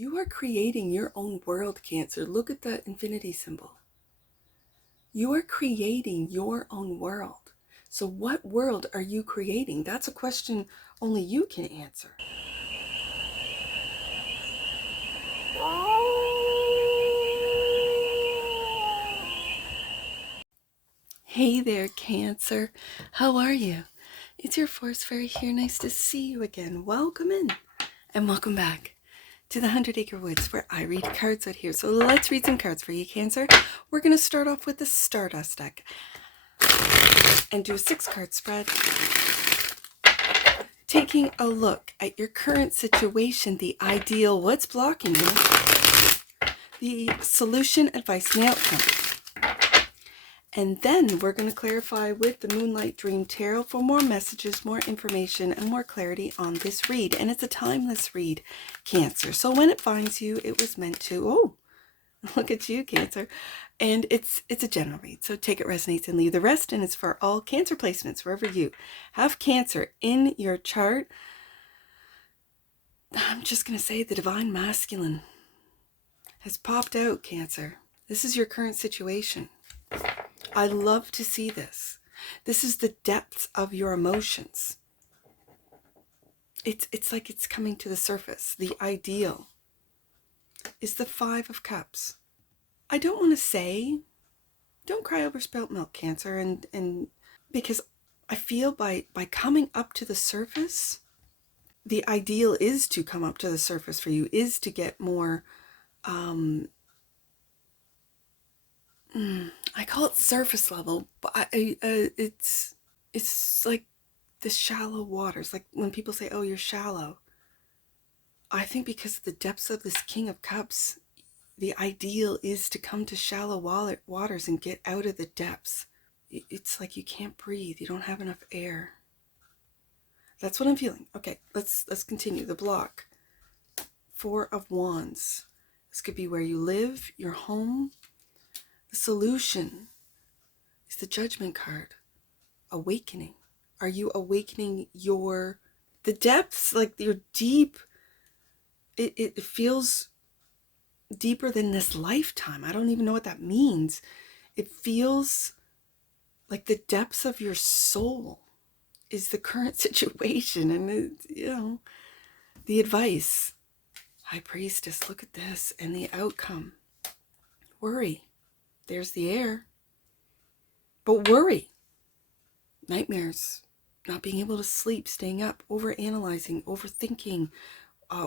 You are creating your own world, Cancer. Look at the infinity symbol. You are creating your own world. So what world are you creating? That's a question only you can answer. Hey there, Cancer. How are you? It's your Force Fairy here. Nice to see you again. Welcome in and welcome back to the 100 Acre Woods, where I read cards out here. So let's read some cards for you, Cancer. We're going to start off with the Stardust deck and do a 6-card spread, taking a look at your current situation, the ideal, what's blocking you, the solution, advice, and the outcome. And then we're going to clarify with the Moonlight Dream Tarot for more messages, more information, and more clarity on this read. And it's a timeless read, Cancer. So when it finds you, it was meant to. Oh, look at you, Cancer. And it's a general read. So take it, resonates, and leave the rest. And it's for all Cancer placements, wherever you have Cancer in your chart. I'm just going to say the Divine Masculine has popped out, Cancer. This is your current situation. I love to see this. This is the depths of your emotions. It's like it's coming to the surface. The ideal is the 5 of Cups. I don't want to say, don't cry over spilt milk, Cancer, and because I feel by coming up to the surface, the ideal is to come up to the surface for you, is to get more, I call it surface level, but it's like the shallow waters. Like when people say, oh, you're shallow. I think because of the depths of this King of Cups, the ideal is to come to shallow waters and get out of the depths. It's like you can't breathe. You don't have enough air. That's what I'm feeling. Okay, let's continue. The block. 4 of Wands. This could be where you live, your home. The solution is the Judgment card. Awakening. Are you awakening the depths? Like you're deep. It feels deeper than this lifetime. I don't even know what that means. It feels like the depths of your soul is the current situation. And the advice. High Priestess, look at this. And the outcome. Worry. There's the air. But worry. Nightmares. Not being able to sleep, staying up, overanalyzing, overthinking,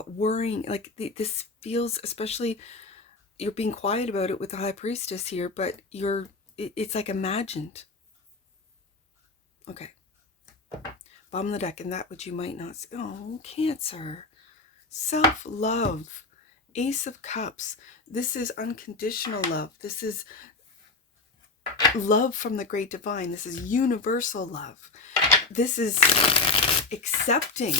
worrying. Like this feels, especially, you're being quiet about it with the High Priestess here, but it's like imagined. Okay. Bottom of the deck, and that which you might not see. Oh, Cancer. Self-love. Ace of Cups. This is unconditional love. This is love from the Great Divine. This is universal love. This is accepting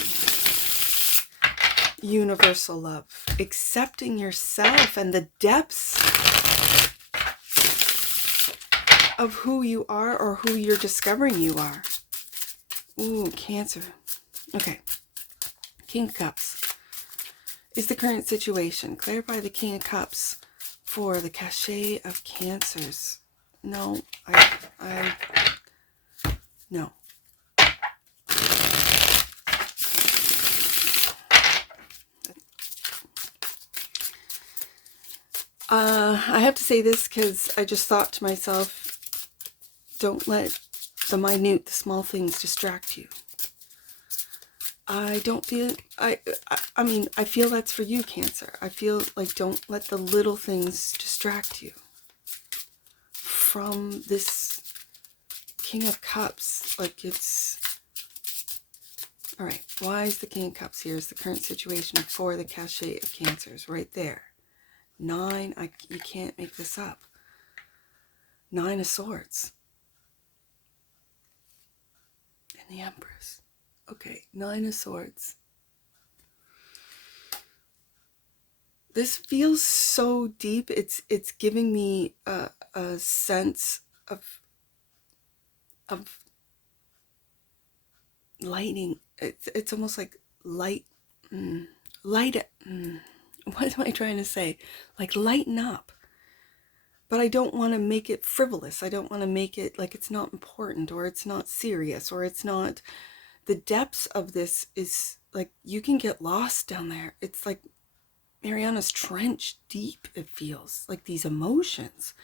universal love. Accepting yourself and the depths of who you are or who you're discovering you are. Ooh, Cancer. Okay. King of Cups is the current situation. Clarify the King of Cups for the cachet of Cancers. No, no. I have to say this because I just thought to myself, don't let the small things distract you. I don't feel, I mean, I feel that's for you, Cancer. I feel like don't let the little things distract you from this King of Cups. Like it's, all right, why is the King of Cups here? Is the current situation for the cachet of Cancers right there. 9, you can't make this up. 9 of Swords. And the Empress. Okay, 9 of Swords. This feels so deep. It's giving me a sense of lighting. It's almost like light. what am I trying to say? Like, lighten up. But I don't want to make it frivolous. I don't want to make it like it's not important, or it's not serious, or it's not. The depths of this is like, you can get lost down there. It's like Mariana's Trench deep, it feels like, these emotions.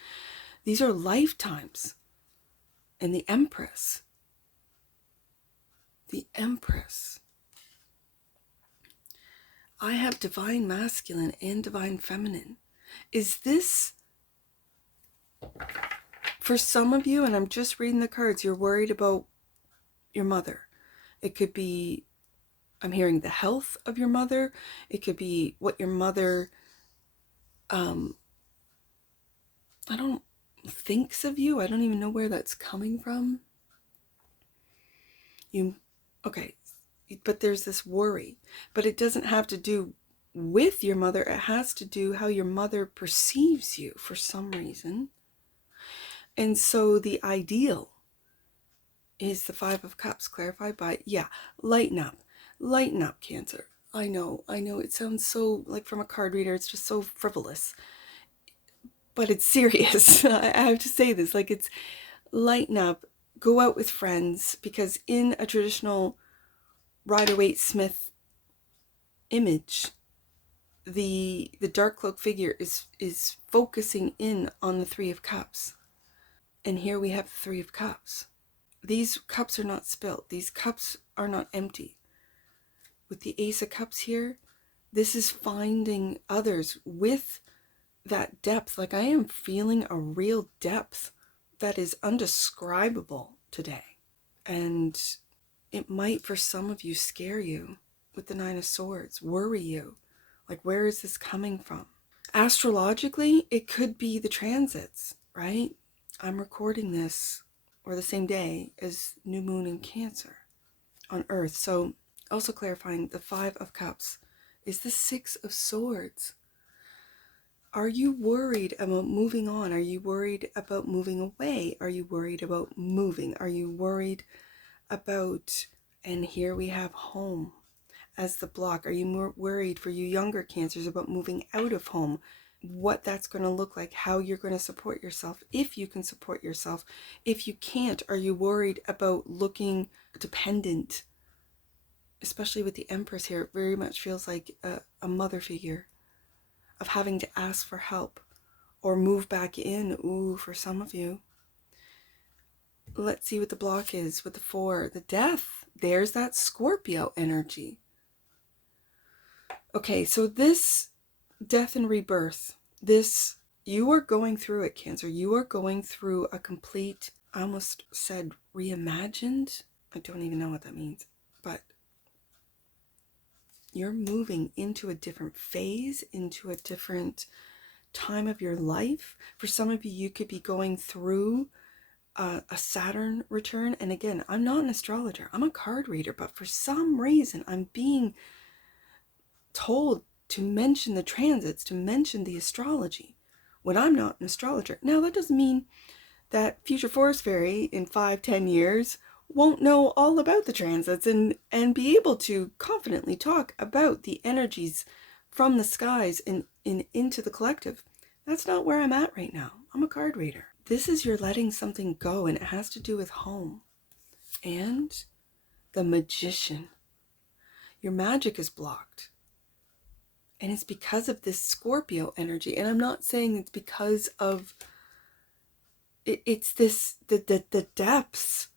These are lifetimes. And the Empress. The Empress. I have divine masculine and divine feminine. Is this, for some of you, and I'm just reading the cards, you're worried about your mother. It could be, I'm hearing the health of your mother. It could be what your mother, I don't, thinks of you. I don't even know where that's coming from. Okay, but there's this worry. But it doesn't have to do with your mother. It has to do how your mother perceives you for some reason. And so the ideal is the Five of Cups, clarified by, lighten up. Lighten up, Cancer. I know, it sounds so, like, from a card reader, it's just so frivolous. But it's serious. I have to say this, like, it's lighten up, go out with friends, because in a traditional Rider-Waite-Smith image, the dark cloak figure is focusing in on the Three of Cups. And here we have the Three of Cups. These cups are not spilt. These cups are not empty. With the Ace of Cups here, this is finding others with that depth. Like, I am feeling a real depth that is undescribable today. And it might, for some of you, scare you with the Nine of Swords, worry you. Like, where is this coming from? Astrologically, it could be the transits, right? I'm recording this, or the same day as new moon in Cancer on Earth. So also clarifying, the Five of Cups is the Six of Swords. Are you worried about moving on? Are you worried about moving away? Are you worried about moving? Are you worried about, and here we have home as the block. Are you more worried, for you younger Cancers, about moving out of home? What that's going to look like, how you're going to support yourself, if you can support yourself. If you can't, are you worried about looking dependent? Especially with the Empress here, it very much feels like a mother figure, of having to ask for help or move back in. Ooh, for some of you. Let's see what the block is with the Four. The Death. There's that Scorpio energy. Okay, so this death and rebirth, this, you are going through it, Cancer. You are going through a complete, I almost said reimagined. I don't even know what that means, but you're moving into a different phase, into a different time of your life. For some of you, you could be going through a Saturn return. And again, I'm not an astrologer, I'm a card reader, but for some reason I'm being told to mention the transits, to mention the astrology, when I'm not an astrologer. Now, that doesn't mean that future forest fairy in 5-10 years won't know all about the transits and be able to confidently talk about the energies from the skies and into the collective. That's not where I'm at right now. I'm a card reader. This is, you're letting something go, and it has to do with home. And the Magician. Your magic is blocked. And it's because of this Scorpio energy. And I'm not saying it's because of, it's this, the depths.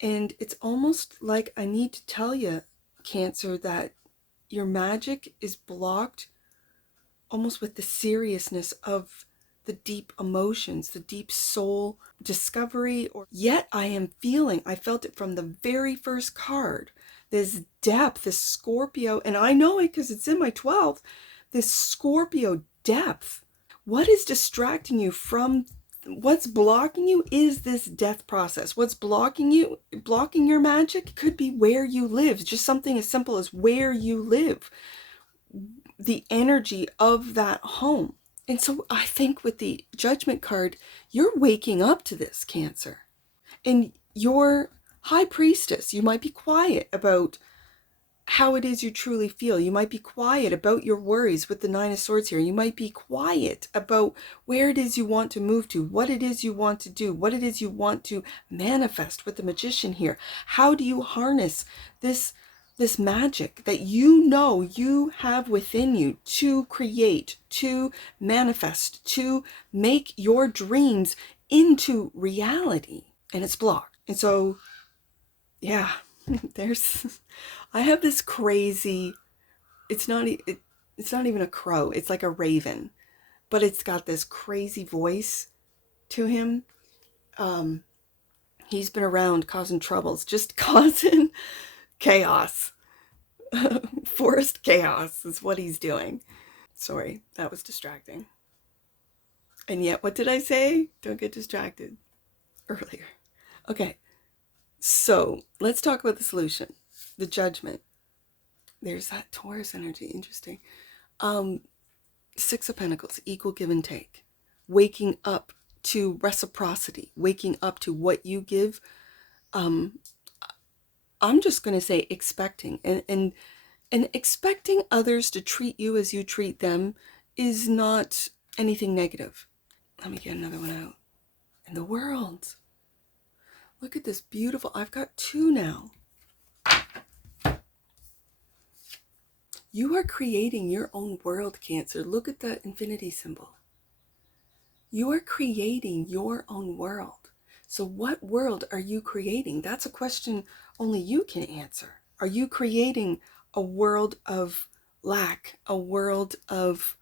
And it's almost like I need to tell you, Cancer, that your magic is blocked almost with the seriousness of the deep emotions, the deep soul discovery. Or yet I felt it from the very first card, this depth, this Scorpio, and I know it because it's in my 12th, this Scorpio depth. What is distracting you from, what's blocking you is this death process. What's blocking your magic could be where you live, just something as simple as where you live, the energy of that home. And so I think with the Judgment card, you're waking up to this, Cancer. And your High Priestess, you might be quiet about how it is you truly feel. You might be quiet about your worries with the Nine of Swords here. You might be quiet about where it is you want to move to, what it is you want to do, what it is you want to manifest with the Magician here. How do you harness this magic that you know you have within you to create, to manifest, to make your dreams into reality? And it's blocked. And so, yeah, there's I have this crazy, it's not it's not even a crow, it's like a raven, but it's got this crazy voice to him. He's been around causing troubles, just causing chaos. Forest chaos is what he's doing. Sorry, that was distracting. And yet, what did I say? Don't get distracted earlier. Okay, so let's talk about the solution, the judgment. There's that Taurus energy, interesting. Six of Pentacles, equal give and take. Waking up to reciprocity, waking up to what you give. I'm just going to say expecting. And expecting others to treat you as you treat them is not anything negative. Let me get another one out. And the World. Look at this beautiful, I've got two now. You are creating your own world, Cancer. Look at that infinity symbol. You are creating your own world. So what world are you creating? That's a question only you can answer. Are you creating a world of lack, a world of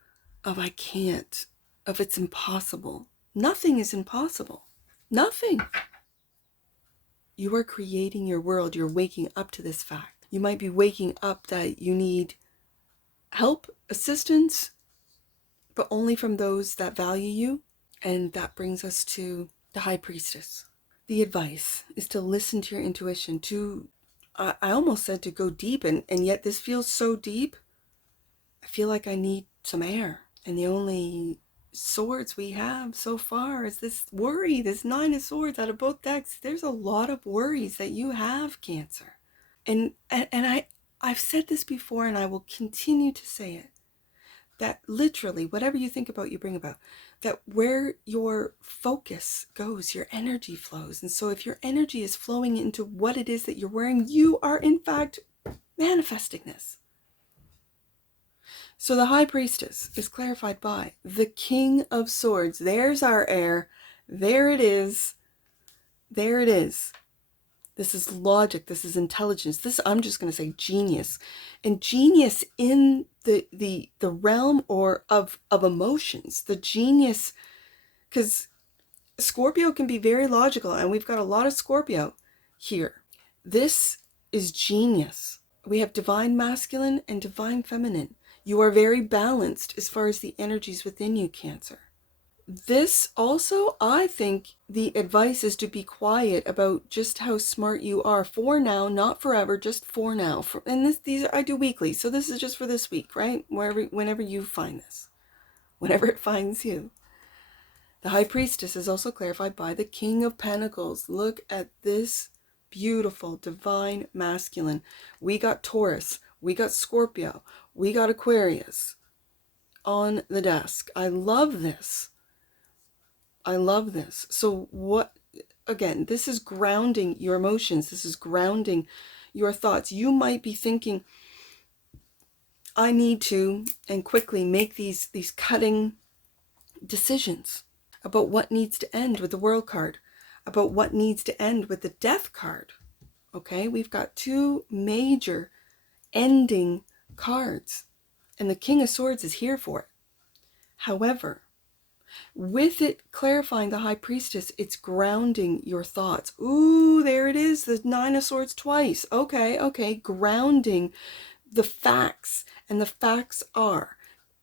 I can't, of it's impossible? Nothing is impossible. Nothing. You are creating your world. You're waking up to this fact. You might be waking up that you need help, assistance, but only from those that value you. And that brings us to the High Priestess. The advice is to listen to your intuition, to, I almost said to go deep, and yet this feels so deep. I feel like I need some air. And the only swords we have so far is this worry, this Nine of Swords out of both decks. There's a lot of worries that you have, Cancer. And I've said this before, and I will continue to say it, that literally whatever you think about, you bring about. That where your focus goes, your energy flows. And so if your energy is flowing into what it is that you're wearing, you are in fact manifesting this. So the High Priestess is clarified by the King of Swords. There's our air. There it is. There it is. This is logic. This is intelligence. This, I'm just going to say genius. And genius in the realm or of emotions. The genius, because Scorpio can be very logical, and we've got a lot of Scorpio here. This is genius. We have divine masculine and divine feminine. You are very balanced as far as the energies within you, Cancer. This also, I think the advice is to be quiet about just how smart you are for now, not forever, just for now. And these I do weekly, so this is just for this week, right? Whenever you find this, whenever it finds you. The High Priestess is also clarified by the King of Pentacles. Look at this beautiful divine masculine. We got Taurus, we got Scorpio, we got Aquarius on the desk. I love this. I love this. So what, again, this is grounding your emotions. This is grounding your thoughts. You might be thinking, I need to, and quickly make these cutting decisions about what needs to end with the World card, about what needs to end with the Death card. Okay, we've got two major ending cards, and the King of Swords is here for it. However, with it clarifying the High Priestess, it's grounding your thoughts. Ooh, there it is, the Nine of Swords twice. Okay, grounding the facts. And the facts are,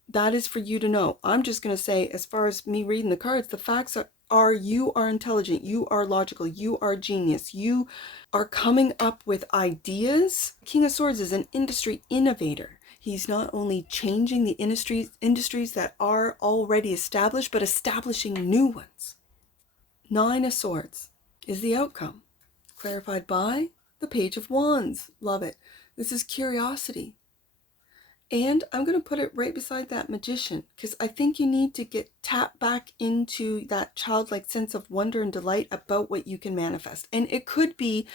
that is for you to know. I'm just going to say, as far as me reading the cards, the facts are you are intelligent, you are logical, you are genius, you are coming up with ideas. King of Swords is an industry innovator. He's not only changing the industries that are already established, but establishing new ones. Nine of Swords is the outcome, clarified by the Page of Wands. Love it. This is curiosity. And I'm going to put it right beside that magician, because I think you need to get tapped back into that childlike sense of wonder and delight about what you can manifest. And it could be,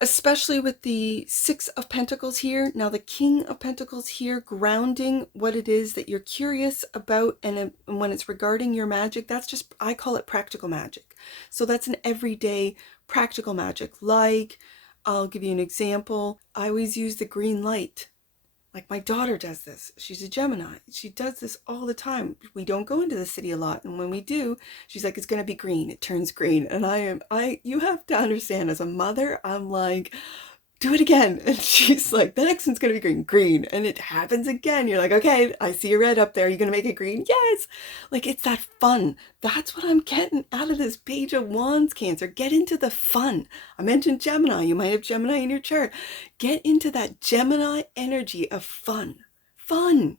especially with the Six of Pentacles here, now the King of Pentacles here, grounding what it is that you're curious about. And when it's regarding your magic, that's just, I call it practical magic. So that's an everyday practical magic. Like, I'll give you an example. I always use the green light. Like, my daughter does this. She's a Gemini. She does this all the time. We don't go into the city a lot. And when we do, she's like, it's going to be green. It turns green. And you have to understand, as a mother, I'm like, do it again. And she's like, the next one's going to be green. And it happens again. You're like, okay, I see your red up there. You're going to make it green? Yes. Like, it's that fun. That's what I'm getting out of this Page of Wands, Cancer. Get into the fun. I mentioned Gemini. You might have Gemini in your chart. Get into that Gemini energy of fun. Fun.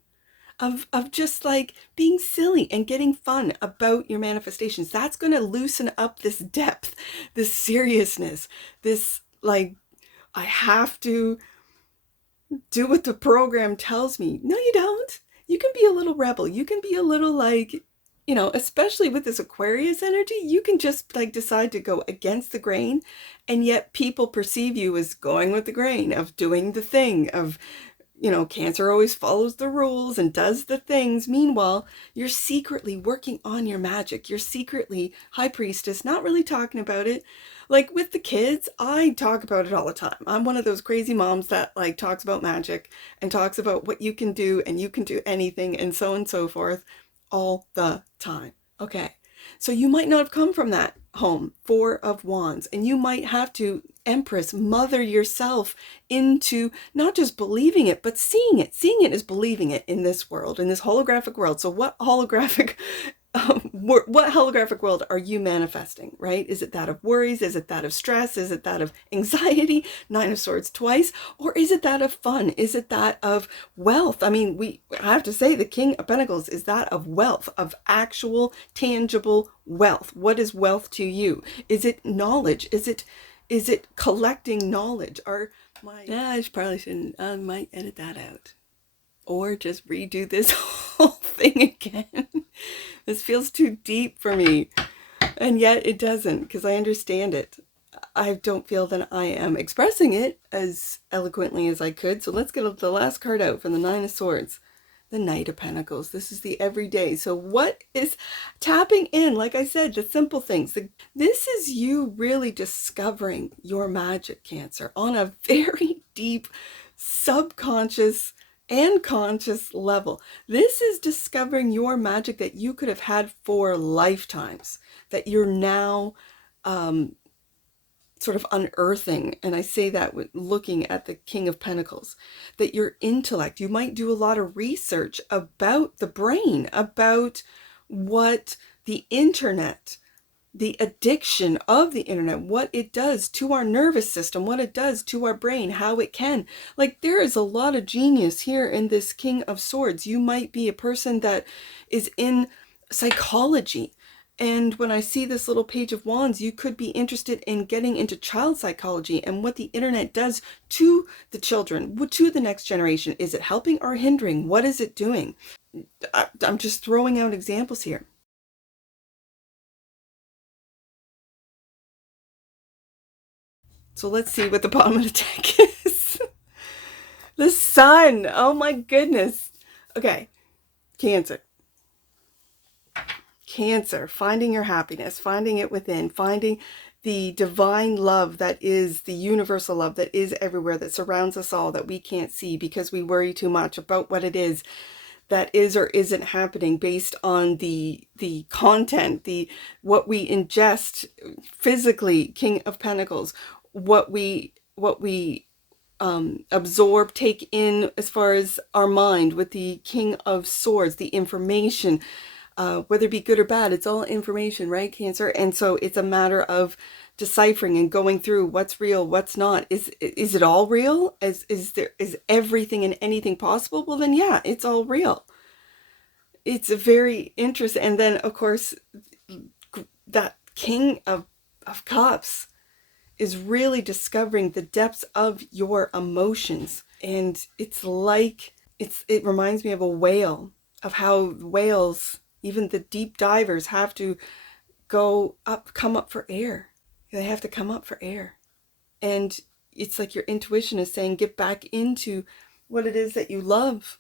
Of just like being silly and getting fun about your manifestations. That's going to loosen up this depth, this seriousness, this like, I have to do what the program tells me. No, you don't. You can be a little rebel. You can be a little like, especially with this Aquarius energy, you can just like decide to go against the grain, and yet people perceive you as going with the grain, of doing the thing, of, Cancer always follows the rules and does the things. Meanwhile, you're secretly working on your magic. You're secretly High Priestess, not really talking about it. Like with the kids, I talk about it all the time. I'm one of those crazy moms that like talks about magic and talks about what you can do, and you can do anything and so forth all the time. Okay. So you might not have come from that home, Four of Wands, and you might have to, Empress, mother yourself into not just believing it, but seeing it. Seeing it is believing it in this world, in this holographic world. So what holographic world are you manifesting, right? Is it that of worries? Is it that of stress? Is it that of anxiety? Nine of Swords twice. Or is it that of fun? Is it that of wealth? I mean, I have to say the King of Pentacles is that of wealth, of actual tangible wealth. What is wealth to you? Is it knowledge? Is it collecting knowledge? I probably shouldn't. I might edit that out. Or just redo this whole thing again. This feels too deep for me. And yet it doesn't, because I understand it. I don't feel that I am expressing it as eloquently as I could. So let's get the last card out from the Nine of Swords. The Knight of Pentacles. This is the everyday. So what is tapping in? Like I said, the simple things. This is you really discovering your magic, Cancer, on a very deep, subconscious and conscious level. This is discovering your magic that you could have had for lifetimes, that you're now sort of unearthing. And I say that with looking at the King of Pentacles, that your intellect, you might do a lot of research about the brain, about what the internet, the addiction of the internet, what it does to our nervous system, what it does to our brain, how it can. Like, there is a lot of genius here in this King of Swords. You might be a person that is in psychology. And when I see this little Page of Wands, you could be interested in getting into child psychology and what the internet does to the children, to the next generation. Is it helping or hindering? What is it doing? I'm just throwing out examples here. So let's see what the bottom of the deck is. The Sun. Oh my goodness. Okay. Cancer. Cancer. Finding your happiness. Finding it within. Finding the divine love that is the universal love that is everywhere, that surrounds us all, that we can't see because we worry too much about what it is that is or isn't happening based on the content, what we ingest physically, King of Pentacles, what we absorb, take in as far as our mind with the King of Swords, the information, whether it be good or bad, it's all information, right, Cancer? And so it's a matter of deciphering and going through what's real, what's not. Is it all real? Is everything and anything possible? Well, then yeah, it's all real. It's a very interesting. And then of course that King of Cups is really discovering the depths of your emotions. And it's like, it reminds me of a whale, of how whales, even the deep divers, have to come up for air. They have to come up for air. And it's like your intuition is saying, get back into what it is that you love.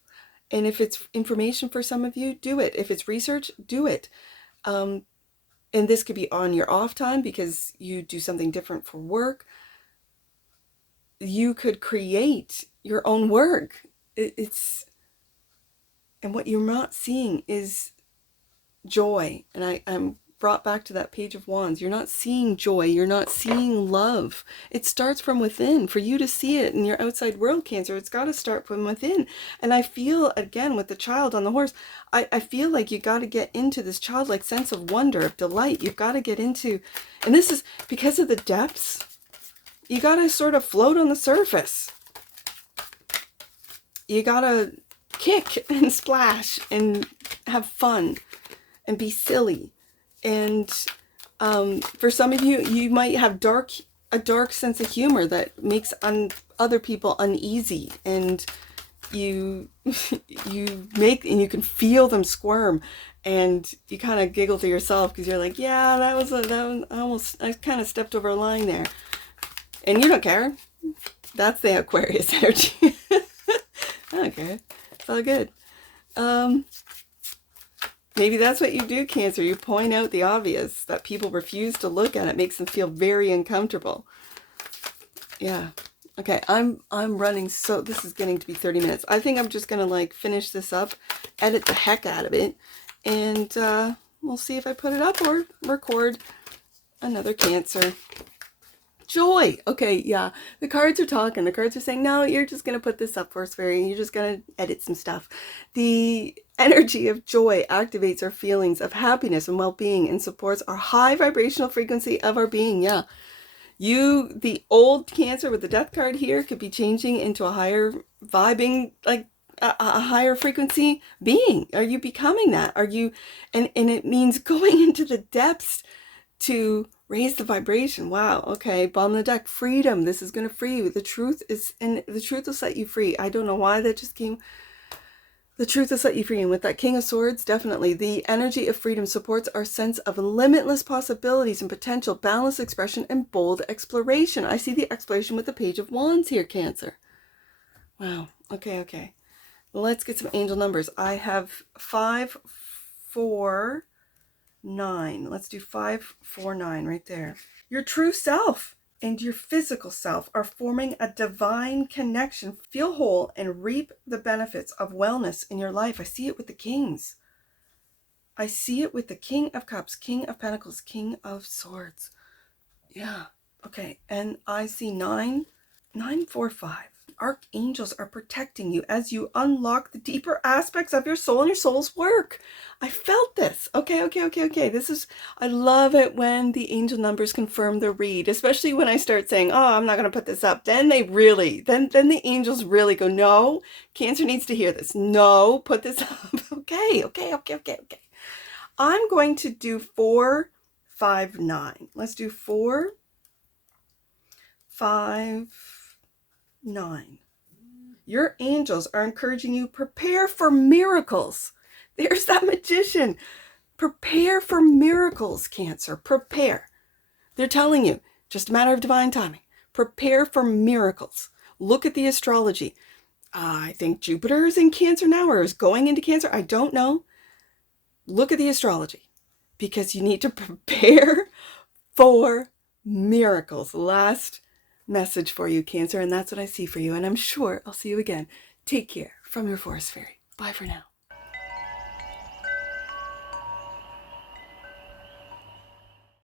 And if it's information for some of you, do it. If it's research, do it. And this could be on your off time because you do something different for work. You could create your own work. And what you're not seeing is joy. And I'm brought back to that Page of Wands. You're not seeing joy. You're not seeing love. It starts from within. For you to see it in your outside world, Cancer, it's got to start from within. And I feel, again, with the child on the horse, I feel like you got to get into this childlike sense of wonder, of delight. You've got to get into, and this is because of the depths, you got to sort of float on the surface. You got to kick and splash and have fun and be silly. And for some of you, you might have a dark sense of humor that makes other people uneasy, and you you can feel them squirm, and you kind of giggle to yourself because you're like, yeah, I kind of stepped over a line there, and you don't care. That's the Aquarius energy. I don't care. It's all good. Maybe that's what you do, Cancer. You point out the obvious that people refuse to look at. It makes them feel very uncomfortable. Yeah. Okay, I'm running, so this is getting to be 30 minutes. I think I'm just going to like finish this up, edit the heck out of it, and we'll see if I put it up or record another Cancer. Joy. Okay, yeah. The cards are talking. The cards are saying, no, you're just going to put this up for us, Fairy. You're just going to edit some stuff. The energy of joy activates our feelings of happiness and well-being and supports our high vibrational frequency of our being. Yeah. The old Cancer with the Death card here could be changing into a higher vibing, like a higher frequency being. Are you becoming that? Are you, and it means going into the depths to raise the vibration. Wow. Okay. Bottom of the deck, freedom. This is going to free you. The truth will set you free. I don't know why that just came. The truth will set you free. And with that King of Swords, definitely the energy of freedom supports our sense of limitless possibilities and potential, balanced expression, and bold exploration. I see the exploration with the Page of Wands here, Cancer. Wow. Okay. Okay. Let's get some angel numbers. I have 5, 4, 9. Let's do 5, 4, 9 right there. Your true self and your physical self are forming a divine connection. Feel whole and reap the benefits of wellness in your life. I see it with the kings. I see it with the King of Cups, King of Pentacles, King of Swords. Yeah. Okay. And I see 9, 9, 4, 5. Archangels are protecting you as you unlock the deeper aspects of your soul and your soul's work. I felt this. Okay. I love it when the angel numbers confirm the read, especially when I start saying, oh, I'm not going to put this up. Then then the angels really go, no, Cancer needs to hear this. No, put this up. Okay. I'm going to do 4, 5, 9. Let's do 4, 5, 9. Your angels are encouraging you, prepare for miracles. There's that magician. Prepare for miracles, Cancer. Prepare. They're telling you, just a matter of divine timing. Prepare for miracles. Look at the astrology. I think Jupiter is in Cancer now, or is going into Cancer. I don't know. Look at the astrology, because you need to prepare for miracles. Last message for you, Cancer, and that's what I see for you, and I'm sure I'll see you again. Take care from your Forest Fairy. Bye for now.